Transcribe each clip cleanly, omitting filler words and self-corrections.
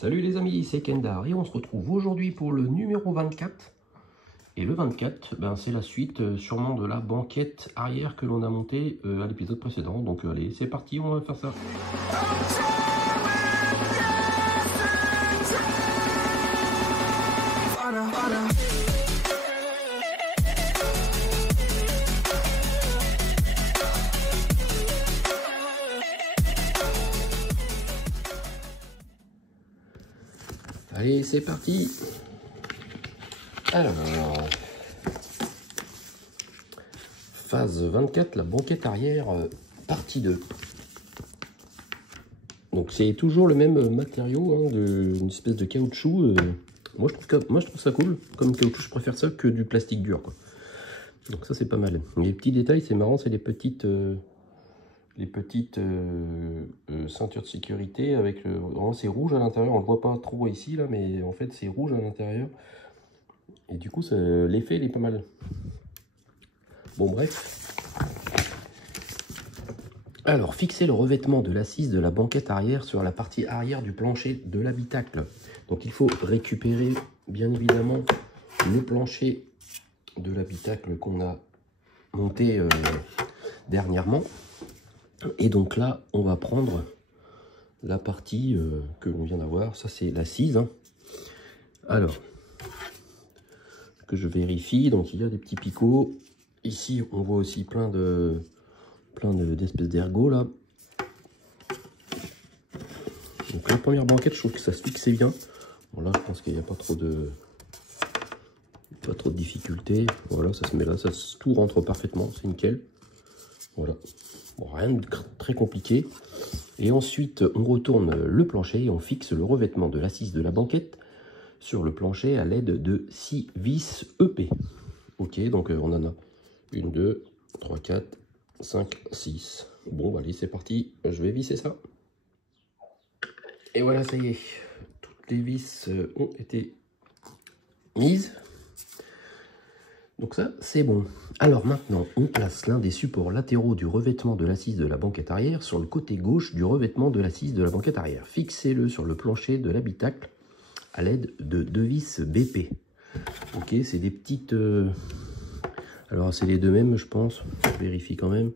Salut les amis, c'est Kendar et on se retrouve aujourd'hui pour le numéro 24. Et le 24, c'est la suite sûrement de la banquette arrière que l'on a montée à l'épisode précédent. Donc allez, c'est parti, on va faire ça. Allez, c'est parti. Alors, phase 24, la banquette arrière, partie 2. Donc c'est toujours le même matériau, une espèce de caoutchouc. Moi je trouve ça cool. Comme caoutchouc, je préfère ça que du plastique dur, quoi. Donc ça c'est pas mal. Les petits détails, c'est marrant, c'est les petites ceintures de sécurité avec vraiment c'est rouge à l'intérieur. On le voit pas trop ici là, mais en fait c'est rouge à l'intérieur. Et du coup, l'effet, il est pas mal. Bon, bref. Alors, fixer le revêtement de l'assise de la banquette arrière sur la partie arrière du plancher de l'habitacle. Donc, il faut récupérer, bien évidemment, le plancher de l'habitacle qu'on a monté dernièrement. Et donc là, on va prendre la partie que l'on vient d'avoir. Ça, c'est l'assise. Alors... que je vérifie, donc il y a des petits picots. Ici on voit aussi plein d'espèces d'ergots là. Donc la première banquette, je trouve que ça se fixait bien. Bon là je pense qu'il n'y a pas trop de difficultés. Voilà, ça se met là, tout rentre parfaitement, c'est nickel. Voilà, bon, rien de très compliqué. Et ensuite on retourne le plancher et on fixe le revêtement de l'assise de la banquette sur le plancher à l'aide de 6 vis EP. Ok, donc on en a 1, 2, 3, 4, 5, 6. Bon, allez, c'est parti. Je vais visser ça. Et voilà, ça y est. Toutes les vis ont été mises. Donc ça, c'est bon. Alors maintenant, on place l'un des supports latéraux du revêtement de l'assise de la banquette arrière sur le côté gauche du revêtement de l'assise de la banquette arrière. Fixez-le sur le plancher de l'habitacle à l'aide de 2 vis BP. Ok, c'est des petites... Alors, c'est les deux mêmes, je pense. Je vérifie quand même.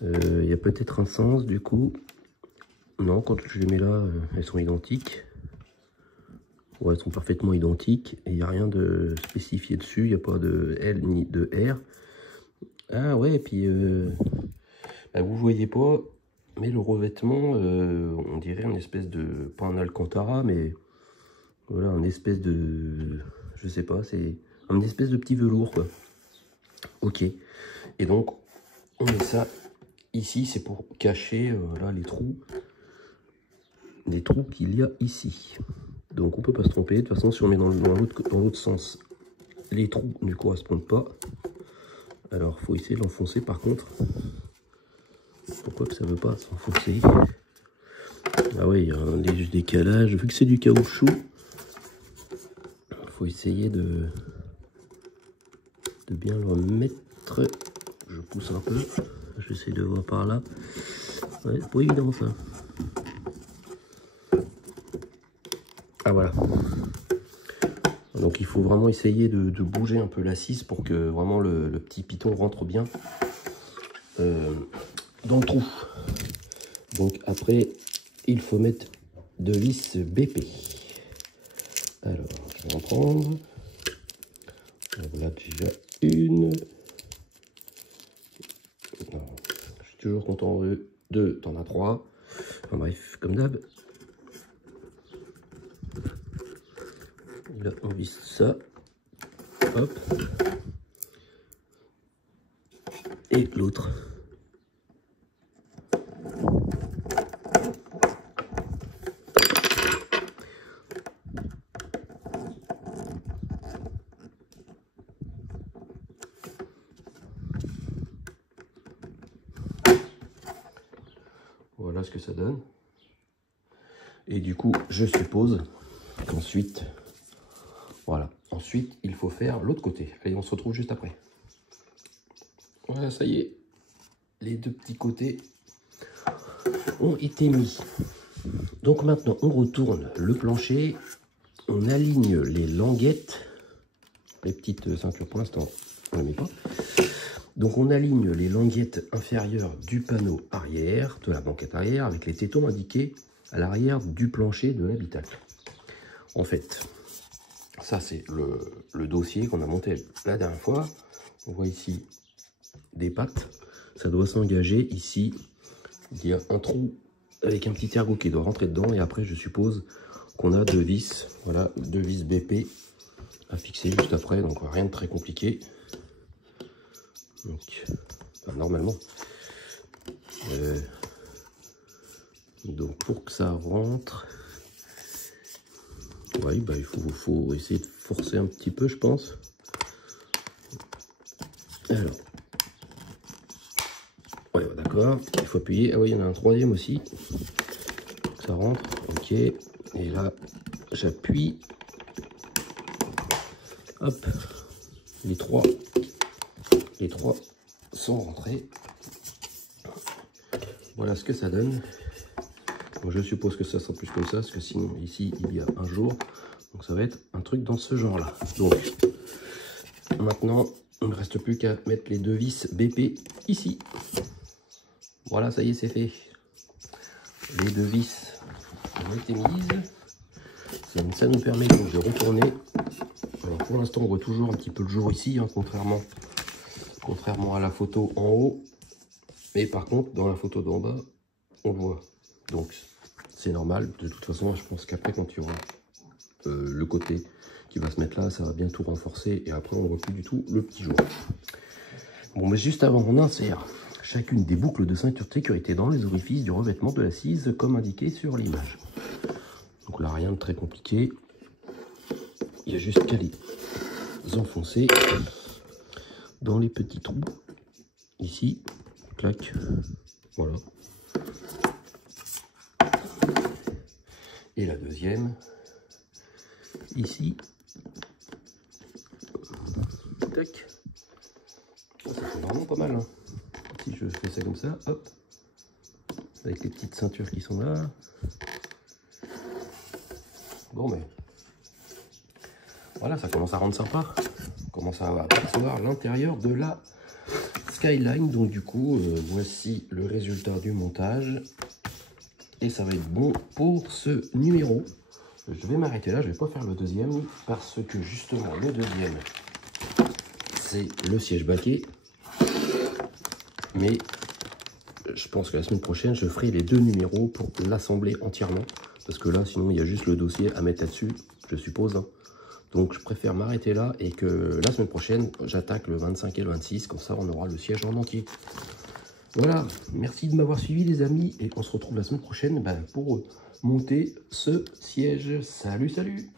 Il y a peut-être un sens, du coup. Non, quand je les mets là, elles sont identiques. Ouais, elles sont parfaitement identiques. Et il n'y a rien de spécifié dessus. Il n'y a pas de L ni de R. Ah ouais, et puis... vous voyez pas, mais le revêtement, on dirait une espèce de... Pas un Alcantara, mais... Voilà, une espèce de... Je sais pas, c'est une espèce de petit velours, quoi. Ok. Et donc, on met ça ici, c'est pour cacher là, les trous qu'il y a ici. Donc, on peut pas se tromper. De toute façon, si on met dans l'autre sens, les trous ne correspondent pas. Alors, faut essayer de l'enfoncer, par contre. Pourquoi que ça veut pas s'enfoncer? Ah ouais, il y a un léger décalage. Vu que c'est du caoutchouc, faut essayer de bien le remettre. Je pousse un peu, j'essaie de voir par là. Ouais, c'est pas évident ça. Ah voilà. Donc il faut vraiment essayer de bouger un peu l'assise pour que vraiment le petit piton rentre bien dans le trou. Donc après il faut mettre 2 vis BP. Alors, je vais en prendre. Voilà déjà une. Non, je suis toujours content de 2, t'en as 3. Enfin bref, comme d'hab. Là, on visse ça. Hop. Et l'autre. Voilà ce que ça donne. Et du coup, je suppose qu'ensuite, voilà, ensuite, il faut faire l'autre côté. Allez, on se retrouve juste après. Voilà, ça y est, les deux petits côtés ont été mis. Donc maintenant, on retourne le plancher, on aligne les languettes, les petites ceintures pour l'instant, on ne les met pas. Donc on aligne les languettes inférieures du panneau arrière, de la banquette arrière, avec les tétons indiqués à l'arrière du plancher de l'habitacle. En fait, ça c'est le dossier qu'on a monté la dernière fois. On voit ici des pattes, ça doit s'engager ici. Il y a un trou avec un petit ergot qui doit rentrer dedans, et après je suppose qu'on a deux vis, voilà, deux vis BP à fixer juste après, donc rien de très compliqué. Donc, normalement. Donc pour que ça rentre, ouais, bah, il faut essayer de forcer un petit peu, je pense. Alors, ouais, d'accord, il faut appuyer. Ah oui, il y en a un troisième aussi. Ça rentre, ok. Et là, j'appuie. Hop, les trois sont rentrés. Voilà ce que ça donne. Bon, je suppose que ça sera plus comme ça, parce que sinon ici il y a un jour. Donc ça va être un truc dans ce genre là. Donc maintenant, il ne me reste plus qu'à mettre les deux vis BP ici. Voilà, ça y est, c'est fait. Les deux vis ont été mises. Ça nous permet donc de retourner. Alors pour l'instant, on voit toujours un petit peu le jour ici, hein, contrairement à la photo en haut. Mais par contre, dans la photo d'en bas, on le voit. Donc c'est normal. De toute façon, je pense qu'après, quand il y aura le côté qui va se mettre là, ça va bien tout renforcer. Et après, on ne voit plus du tout le petit jour. Bon, mais juste avant, on insère chacune des boucles de ceinture de sécurité dans les orifices du revêtement de l'assise, comme indiqué sur l'image. Donc là, rien de très compliqué. Il y a juste qu'à les enfoncer dans les petits trous. Ici, clac, voilà. Et la deuxième, ici, tac. Ça fait vraiment pas mal, hein. Si je fais ça comme ça, hop, avec les petites ceintures qui sont là. Bon, mais voilà, ça commence à rendre sympa. On commence à apercevoir l'intérieur de la Skyline. Donc du coup, voici le résultat du montage. Et ça va être bon pour ce numéro. Je vais m'arrêter là, je vais pas faire le deuxième, parce que justement, le deuxième, c'est le siège baquet. Mais je pense que la semaine prochaine, je ferai les deux numéros pour l'assembler entièrement. Parce que là, sinon, il y a juste le dossier à mettre là-dessus, je suppose. Donc, je préfère m'arrêter là et que la semaine prochaine, j'attaque le 25 et le 26. Comme ça, on aura le siège en entier. Voilà, merci de m'avoir suivi, les amis. Et on se retrouve la semaine prochaine pour monter ce siège. Salut, salut!